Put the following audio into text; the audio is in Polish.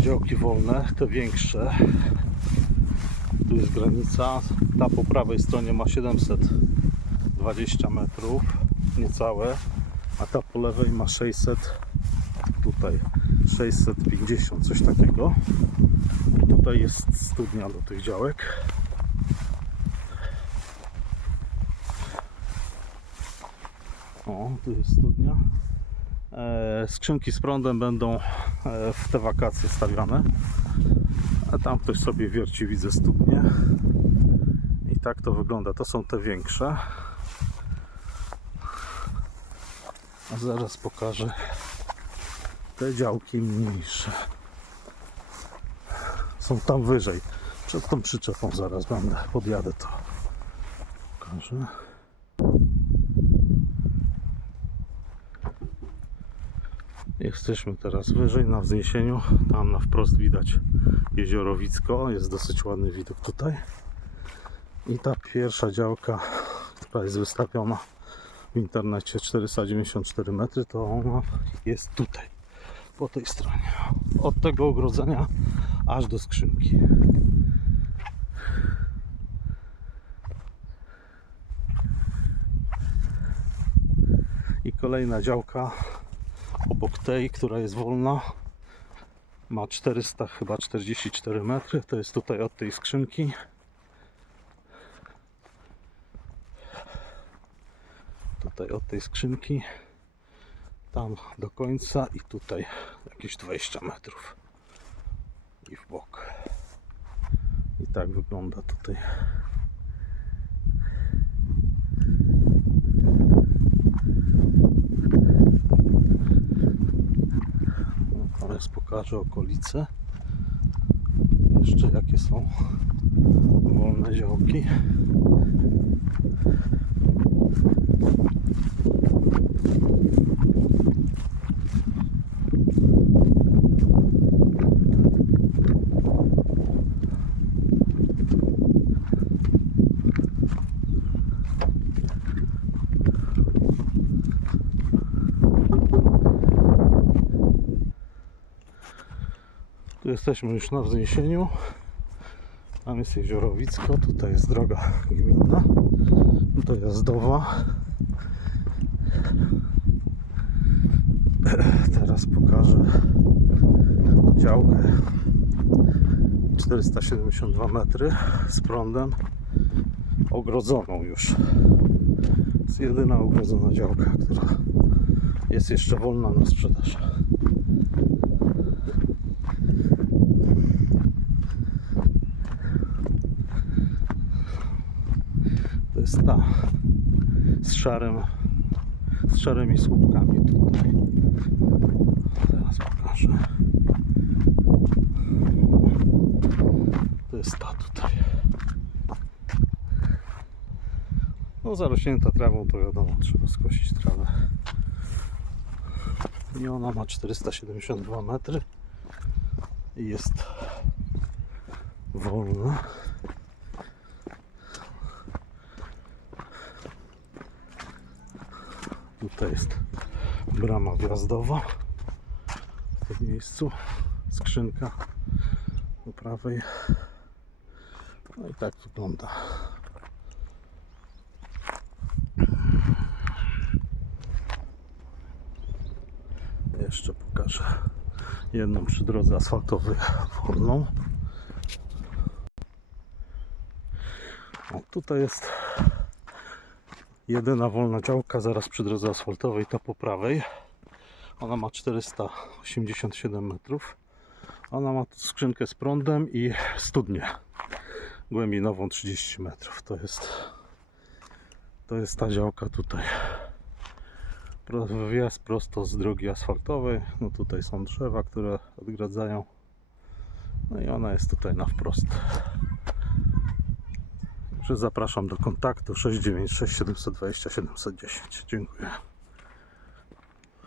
działki wolne, te większe. Tu jest granica. Ta po prawej stronie ma 720 metrów, niecałe, a ta po lewej ma 600, tutaj 650, coś takiego. Tutaj jest studnia do tych działek. O, tu jest studnia. E, skrzynki z prądem będą e, w te wakacje stawiane. A tam ktoś sobie wierci, widzę studnie. I tak to wygląda. To są te większe. A zaraz pokażę te działki mniejsze. Są tam wyżej. Przed tą przyczepą zaraz będę. Podjadę to. Pokażę. Jesteśmy teraz wyżej na wzniesieniu. Tam na wprost widać jezioro Wicko. Jest dosyć ładny widok tutaj. I ta pierwsza działka, która jest wystawiona w internecie 494 metry, to ona jest tutaj, po tej stronie. Od tego ogrodzenia aż do skrzynki. I kolejna działka obok tej, która jest wolna. Ma 400 chyba 44 metry. To jest tutaj od tej skrzynki. Tutaj od tej skrzynki. Tam do końca i tutaj jakieś 20 metrów. I w bok. I tak wygląda tutaj. No, Teraz pokażę okolice. Jeszcze jakie są wolne działki. Tu jesteśmy już na wzniesieniu. Tam jest jeziorowicko, tutaj jest droga gminna, tutaj jazdowa. Teraz pokażę działkę 472 metry z prądem ogrodzoną już. To jest jedyna ogrodzona działka, która jest jeszcze wolna na sprzedaż. To jest ta z szarym, z szarymi słupkami tutaj. Teraz pokażę. To jest ta tutaj. No zarośnięta trawą to wiadomo, trzeba skosić trawę. I ona ma 472 metry i jest wolna. Tutaj jest brama wjazdowa w tym miejscu. Skrzynka po prawej. No i tak wygląda. Jeszcze pokażę jedną przy drodze asfaltowej wolną. O, tutaj jest jedyna wolna działka zaraz przy drodze asfaltowej, ta po prawej. Ona ma 487 metrów. Ona ma skrzynkę z prądem i studnię głębinową 30 metrów. To jest to jest ta działka tutaj. Wjazd prosto z drogi asfaltowej. No tutaj są drzewa, które odgradzają. No i ona jest tutaj na wprost. Także zapraszam do kontaktu 696 720 710. Dziękuję.